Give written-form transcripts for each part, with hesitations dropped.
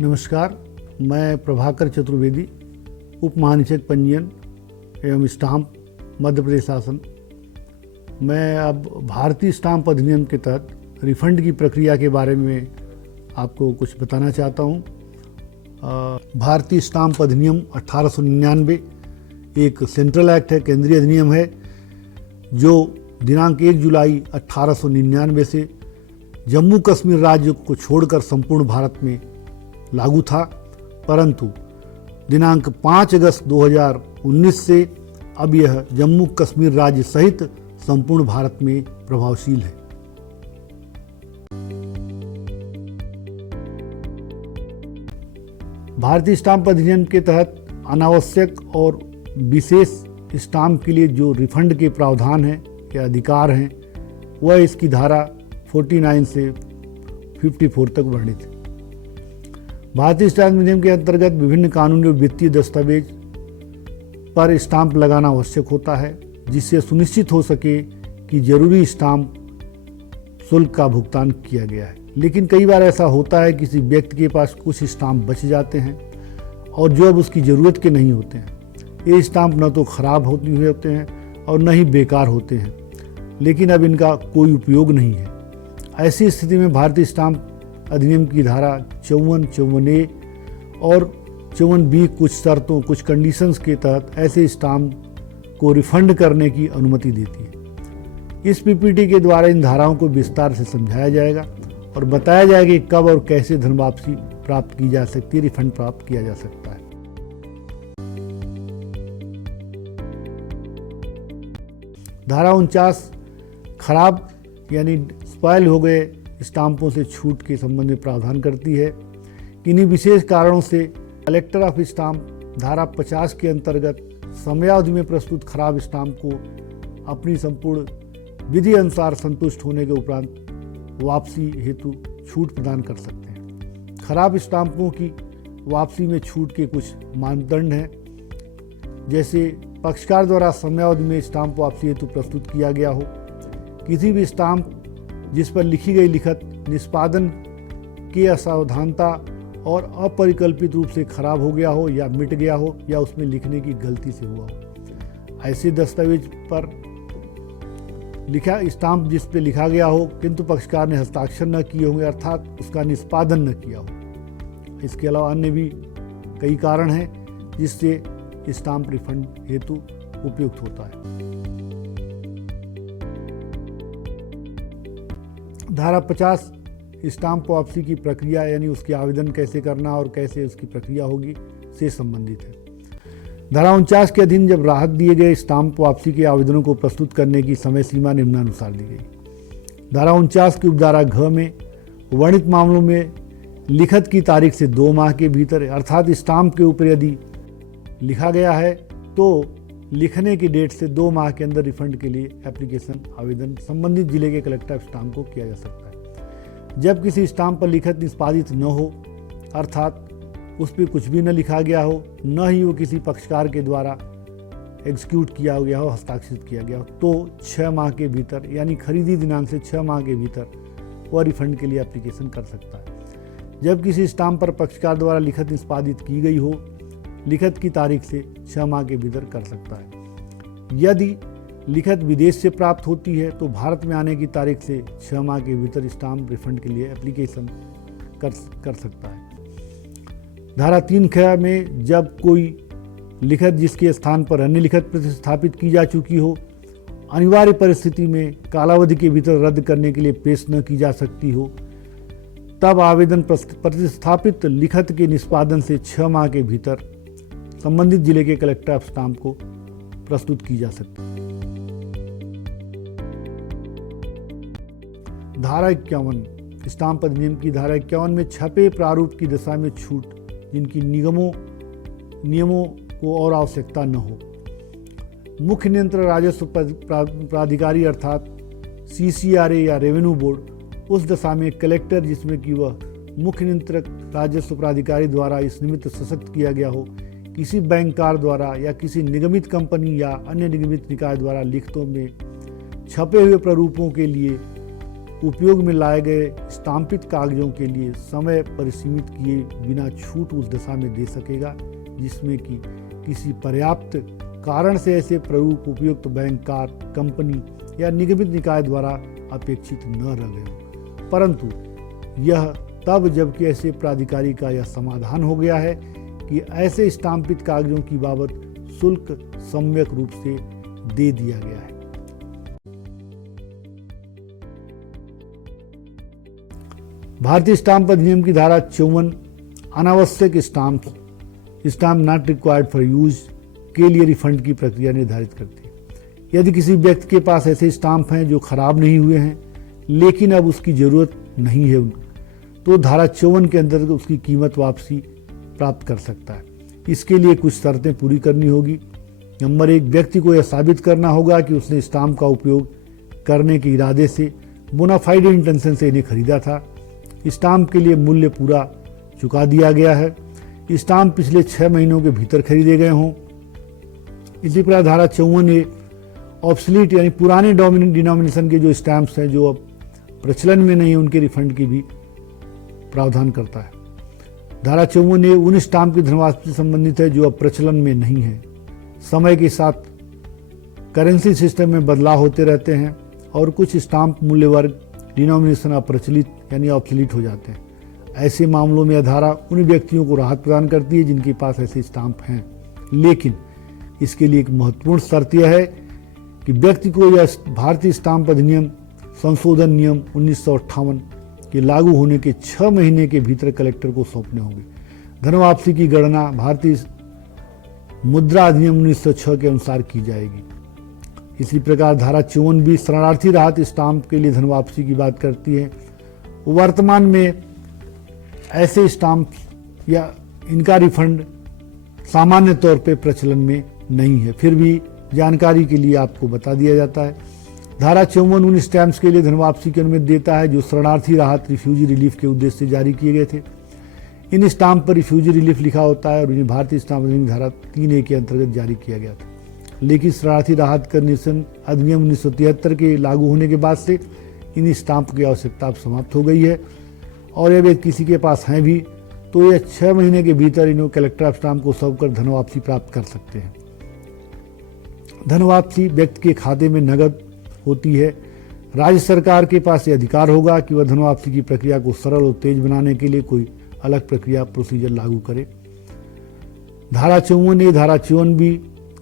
नमस्कार, मैं प्रभाकर चतुर्वेदी, उप महानिरीक्षक पंजीयन एवं स्टाम्प, मध्य प्रदेश शासन। मैं अब भारतीय स्टाम्प अधिनियम के तहत रिफंड की प्रक्रिया के बारे में आपको कुछ बताना चाहता हूँ। भारतीय स्टाम्प अधिनियम 1899 एक सेंट्रल एक्ट है, केंद्रीय अधिनियम है, जो दिनांक 1 जुलाई 1899 से जम्मू कश्मीर राज्य को छोड़कर संपूर्ण भारत में लागू था, परंतु दिनांक 5 अगस्त 2019 से अब यह जम्मू कश्मीर राज्य सहित संपूर्ण भारत में प्रभावशील है। भारतीय स्टाम्प अधिनियम के तहत अनावश्यक और विशेष स्टाम्प के लिए जो रिफंड के प्रावधान हैं या अधिकार हैं, वह इसकी धारा 49 से 54 तक वर्णित है। भारतीय स्टाम्प अधिनियम के अंतर्गत विभिन्न कानूनी और वित्तीय दस्तावेज पर स्टाम्प लगाना आवश्यक होता है, जिससे सुनिश्चित हो सके कि जरूरी स्टाम्प शुल्क का भुगतान किया गया है। लेकिन कई बार ऐसा होता है किसी व्यक्ति के पास कुछ स्टाम्प बच जाते हैं और जो अब उसकी ज़रूरत के नहीं होते हैं। ये स्टाम्प न तो खराब होते हैं और न ही बेकार होते हैं, लेकिन अब इनका कोई उपयोग नहीं है। ऐसी स्थिति में भारतीय स्टाम्प अधिनियम की धारा 54, 54A और 54B कुछ शर्तों, कुछ कंडीशंस के तहत ऐसे स्टाम्प को रिफंड करने की अनुमति देती है। इस पीपीटी के द्वारा इन धाराओं को विस्तार से समझाया जाएगा और बताया जाएगा कि कब और कैसे धन वापसी प्राप्त की जा सकती है, रिफंड प्राप्त किया जा सकता है। धारा 49 खराब यानी स्पॉइल हो गए स्टाम्पों से छूट के संबंध में प्रावधान करती है। किन्हीं विशेष कारणों से कलेक्टर ऑफ स्टाम्प धारा 50 के अंतर्गत समयावधि में प्रस्तुत खराब स्टाम्प को अपनी संपूर्ण विधि अनुसार संतुष्ट होने के उपरांत वापसी हेतु छूट प्रदान कर सकते हैं। खराब स्टाम्पों की वापसी में छूट के कुछ मानदंड हैं, जैसे पक्षकार द्वारा समयावधि में स्टाम्प वापसी हेतु प्रस्तुत किया गया हो, किसी भी स्टाम्प जिस पर लिखी गई लिखत निष्पादन की असावधानता और अपरिकल्पित रूप से खराब हो गया हो या मिट गया हो या उसमें लिखने की गलती से हुआ हो। ऐसे दस्तावेज पर लिखा स्टाम्प जिस पे लिखा गया हो किंतु पक्षकार ने हस्ताक्षर न किए होंगे, अर्थात उसका निष्पादन न किया हो। इसके अलावा अन्य भी कई कारण हैं जिससे स्टाम्प रिफंड हेतु उपयुक्त होता है। धारा 50 स्टाम्प वापसी की प्रक्रिया यानी उसके आवेदन कैसे करना और कैसे उसकी प्रक्रिया होगी से संबंधित है। धारा 49 के अधीन जब राहत दिए गए स्टाम्प वापसी के आवेदनों को प्रस्तुत करने की समय सीमा निम्नानुसार दी गई। धारा 49 की उपधारा घ में वर्णित मामलों में लिखत की तारीख से 2 माह के भीतर, अर्थात स्टाम्प के ऊपर यदि लिखा गया है तो लिखने की डेट से 2 माह के अंदर रिफंड के लिए एप्लीकेशन आवेदन संबंधित जिले के कलेक्टर ऑफ स्टाम्प को किया जा सकता है। जब किसी स्टाम्प पर लिखत निष्पादित न हो, अर्थात उस पर कुछ भी न लिखा गया हो, न ही वो किसी पक्षकार के द्वारा एग्जीक्यूट किया गया हो, हस्ताक्षरित किया गया हो, तो 6 माह के भीतर यानी खरीदी दिनांक से 6 माह के भीतर वह रिफंड के लिए एप्लीकेशन कर सकता है। जब किसी स्टाम्प पर पक्षकार द्वारा लिखत निष्पादित की गई हो, लिखत की तारीख से 6 माह के भीतर कर सकता है। यदि लिखत विदेश से प्राप्त होती है तो भारत में आने की तारीख से 6 माह के भीतर स्टाम्प रिफंड के लिए एप्लीकेशन कर सकता है। धारा 3 ख में जब कोई लिखत जिसके स्थान पर अन्य लिखत प्रतिस्थापित की जा चुकी हो, अनिवार्य परिस्थिति में कालावधि के भीतर रद्द करने के लिए पेश न की जा सकती हो, तब आवेदन प्रतिस्थापित लिखत के निष्पादन से 6 माह के भीतर संबंधित जिले के कलेक्टर ऑफ स्टाम्प को प्रस्तुत की जा सकती है। धारा 51 स्टाम्प अधिनियम की धारा 51 में छपे प्रारूप की दशा में छूट जिनकी नियमों को और आवश्यकता न हो। मुख्य नियंत्रक राजस्व प्राधिकारी अर्थात CCRA या रेवेन्यू बोर्ड उस दशा में कलेक्टर जिसमें कि वह मुख्य नियंत्रक राजस्व प्राधिकारी द्वारा इस निमित्त सशक्त किया गया हो, किसी बैंककार द्वारा या किसी निगमित कंपनी या अन्य निगमित निकाय द्वारा लिखतों में छपे हुए प्रारूपों के लिए उपयोग में लाए गए स्टाम्पित कागजों के लिए समय परिसीमित किए बिना छूट उस दशा में दे सकेगा जिसमें कि किसी पर्याप्त कारण से ऐसे प्रारूप उपयुक्त बैंक, कार, कंपनी या निगमित निकाय द्वारा अपेक्षित न रह गए, परंतु यह तब जबकि ऐसे प्राधिकारी का यह समाधान हो गया है कि ऐसे स्टाम्पित कागजों की बाबत शुल्क सम्यक रूप से दे दिया गया है। भारतीय स्टाम्प अधिनियम की धारा 54 अनावश्यक stamp not required for use के लिए रिफंड की प्रक्रिया निर्धारित करती है। यदि किसी व्यक्ति के पास ऐसे स्टाम्प हैं जो खराब नहीं हुए हैं लेकिन अब उसकी जरूरत नहीं है तो धारा 54 के अंतर्गत उसकी कीमत वापसी प्राप्त कर सकता है। इसके लिए कुछ शर्तें पूरी करनी होगी। नंबर 1, व्यक्ति को यह साबित करना होगा कि उसने स्टाम्प का उपयोग करने के इरादे से बोनाफाइड इंटेंशन से इन्हें खरीदा था। स्टाम्प के लिए मूल्य पूरा चुका दिया गया है। स्टाम्प पिछले 6 महीनों के भीतर खरीदे गए हों। इसी प्रकार धारा 54A ऑब्सलीट यानी पुराने डिनोमिनेशन के जो स्टैम्प्स हैं जो अब प्रचलन में नहीं है उनके रिफंड की भी प्रावधान करता है। धारा 54A उन स्टाम्प की धनवापसी से संबंधित है जो अब प्रचलन में नहीं है। समय के साथ करेंसी सिस्टम में बदलाव होते रहते हैं और कुछ स्टाम्प मूल्य वर्ग डिनोमिनेशन अप्रचलित यानी ऑब्सलीट हो जाते हैं। ऐसे मामलों में यह धारा उन व्यक्तियों को राहत प्रदान करती है जिनके पास ऐसे स्टाम्प हैं, लेकिन इसके लिए एक महत्वपूर्ण शर्त यह है कि व्यक्ति को यह भारतीय स्टाम्प अधिनियम संशोधन नियम 1958 के लागू होने के 6 महीने के भीतर कलेक्टर को सौंपने होंगे। धनवापसी की गणना भारतीय मुद्रा अधिनियम 1906 के अनुसार की जाएगी। इसी प्रकार धारा 54B शरणार्थी राहत स्टाम्प के लिए धनवापसी की बात करती है। वर्तमान में ऐसे स्टाम्प या इनका रिफंड सामान्य तौर पे प्रचलन में नहीं है, फिर भी जानकारी के लिए आपको बता दिया जाता है। धारा 54 उन स्टैम्प्स के लिए धनवापसी की अनुमति देता है जो शरणार्थी राहत रिफ्यूजी रिलीफ के उद्देश्य से जारी किए गए थे। इन स्टाम्प पर रिफ्यूजी रिलीफ लिखा होता है और इन्हें भारतीय स्टाम्प अधिनियम धारा 3A के अंतर्गत जारी किया गया था, लेकिन शरणार्थी राहत कंडीशन अधिनियम 1973 के लागू होने के बाद से इन स्टाम्प की आवश्यकता अब समाप्त हो गई है और यदि किसी के पास हैं भी तो यह 6 महीने के भीतर इन्हें कलेक्टर ऑफ स्टाम्प को सौंपकर धनवापसी प्राप्त कर सकते हैं। धनवापसी व्यक्ति के खाते में नगद होती है। राज्य सरकार के पास यह अधिकार होगा कि वह धनवापसी की प्रक्रिया को सरल और तेज बनाने के लिए कोई अलग प्रक्रिया प्रोसीजर लागू करे। धारा 54A धारा 54B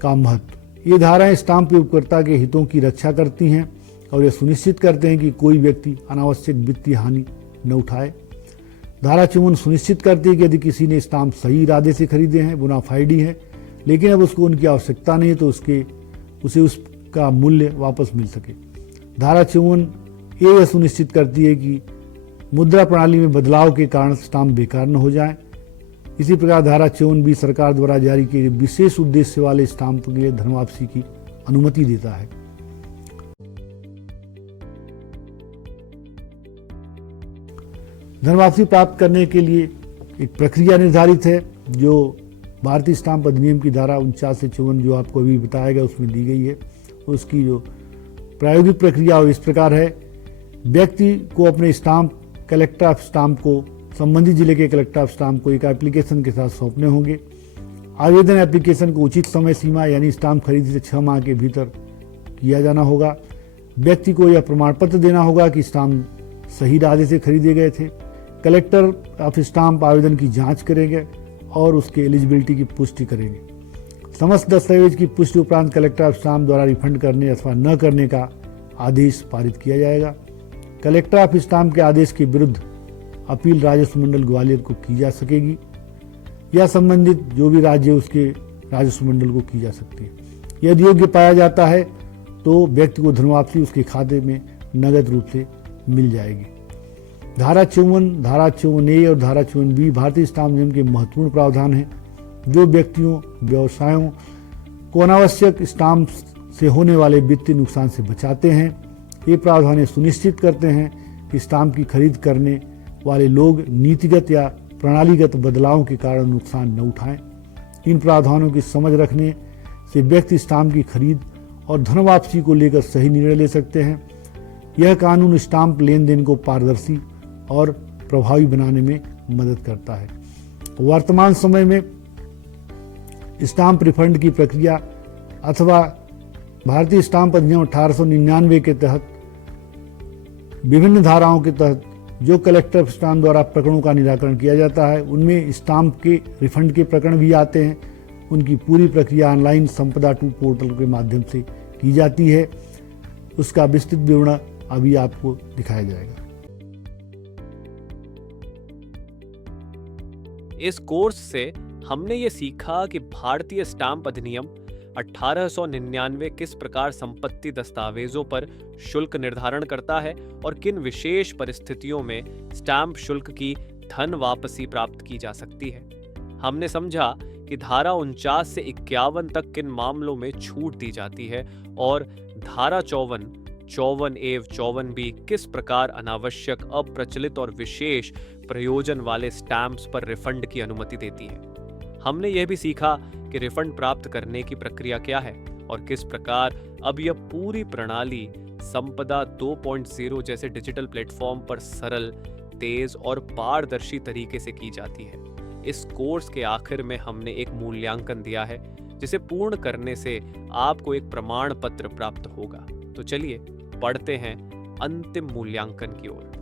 का महत्व। ये धाराएं स्टाम्प उपयोगकर्ता के हितों की रक्षा करती हैं और यह सुनिश्चित करते हैं कि कोई व्यक्ति अनावश्यक वित्तीय हानि न उठाए। धारा 54 सुनिश्चित करती है कि यदि किसी ने स्टाम्प सही इरादे से खरीदे हैं, बोनाफाइडी हैं, लेकिन अब उसको उनकी आवश्यकता नहीं है तो उसे उसका मूल्य वापस मिल सके। धारा 54A यह सुनिश्चित करती है कि मुद्रा प्रणाली में बदलाव के कारण स्टाम्प बेकार न हो जाए। इसी प्रकार धारा 54B सरकार द्वारा जारी किए गए विशेष उद्देश्य वाले स्टाम्प के लिए धनवापसी की अनुमति देता है। धनवापसी प्राप्त करने के लिए एक प्रक्रिया निर्धारित है जो भारतीय स्टाम्प अधिनियम की धारा 49 से 54 जो आपको अभी बताया गया उसमें दी गई है। उसकी जो प्रायोगिक प्रक्रिया इस प्रकार है। व्यक्ति को अपने स्टाम्प कलेक्टर ऑफ स्टाम्प को संबंधित जिले के कलेक्टर ऑफ स्टाम्प को एक एप्लीकेशन के साथ सौंपने होंगे। आवेदन एप्लीकेशन को उचित समय सीमा यानी स्टाम्प खरीदी से 6 माह के भीतर किया जाना होगा। व्यक्ति को यह प्रमाण पत्र देना होगा कि स्टाम्प सही इरादे से खरीदे गए थे। कलेक्टर ऑफ स्टाम्प आवेदन की जांच करेंगे और उसके एलिजिबिलिटी की पुष्टि करेंगे। समस्त दस्तावेज की पुष्टि उपरांत कलेक्टर ऑफ स्टाम्प द्वारा रिफंड करने अथवा न करने का आदेश पारित किया जाएगा। कलेक्टर ऑफ स्टाम्प के आदेश के विरुद्ध अपील राजस्व मंडल ग्वालियर को की जा सकेगी या संबंधित जो भी राज्य उसके राजस्व मंडल को की जा सकती है। यदि योग्य पाया जाता है तो व्यक्ति को धनवापसी उसके खाते में नगद रूप से मिल जाएगी। धारा 54, धारा 54A और धारा 54B भारतीय स्टाम्प नियम के महत्वपूर्ण प्रावधान हैं जो व्यक्तियों व्यवसायों को अनावश्यक स्टाम्प से होने वाले वित्तीय नुकसान से बचाते हैं। ये प्रावधान सुनिश्चित करते हैं कि स्टाम्प की खरीद करने वाले लोग नीतिगत या प्रणालीगत बदलावों के कारण नुकसान न उठाएं। इन प्रावधानों की समझ रखने से व्यक्ति स्टाम्प की खरीद और धनवापसी को लेकर सही निर्णय ले सकते हैं। यह कानून स्टाम्प लेन देन को पारदर्शी और प्रभावी बनाने में मदद करता है। वर्तमान समय में स्टाम्प रिफंड की प्रक्रिया अथवा भारतीय स्टाम्प अधिनियम 1899 के तहत विभिन्न धाराओं के तहत जो कलेक्टर ऑफ स्टाम्प द्वारा प्रकरणों का निराकरण किया जाता है, उनमें स्टाम्प के रिफंड के प्रकरण भी आते हैं। उनकी पूरी प्रक्रिया ऑनलाइन संपदा 2 पोर्टल के माध्यम से की जाती है। उसका विस्तृत विवरण अभी आपको दिखाया जाएगा। इस कोर्स से हमने ये सीखा कि भारतीय स्टाम्प अधिनियम 1899 किस प्रकार संपत्ति दस्तावेजों पर शुल्क निर्धारण करता है और किन विशेष परिस्थितियों में स्टाम्प शुल्क की धन वापसी प्राप्त की जा सकती है। हमने समझा कि धारा 49 से 51 तक किन मामलों में छूट दी जाती है और धारा 54, 54A, 54B किस प्रकार अनावश्यक, अप्रचलित और विशेष प्रयोजन वाले स्टैम्प्स पर रिफंड की अनुमति देती है। हमने यह भी सीखा कि रिफंड प्राप्त करने की प्रक्रिया क्या है और किस प्रकार अब यह पूरी प्रणाली संपदा 2.0 जैसे डिजिटल प्लेटफॉर्म पर सरल, तेज और पारदर्शी तरीके से की जाती है। इस कोर्स के आखिर में हमने एक मूल्यांकन दिया है जिसे पूर्ण करने से आपको एक प्रमाण पत्र प्राप्त होगा। तो चलिए पढ़ते हैं अंतिम मूल्यांकन की ओर।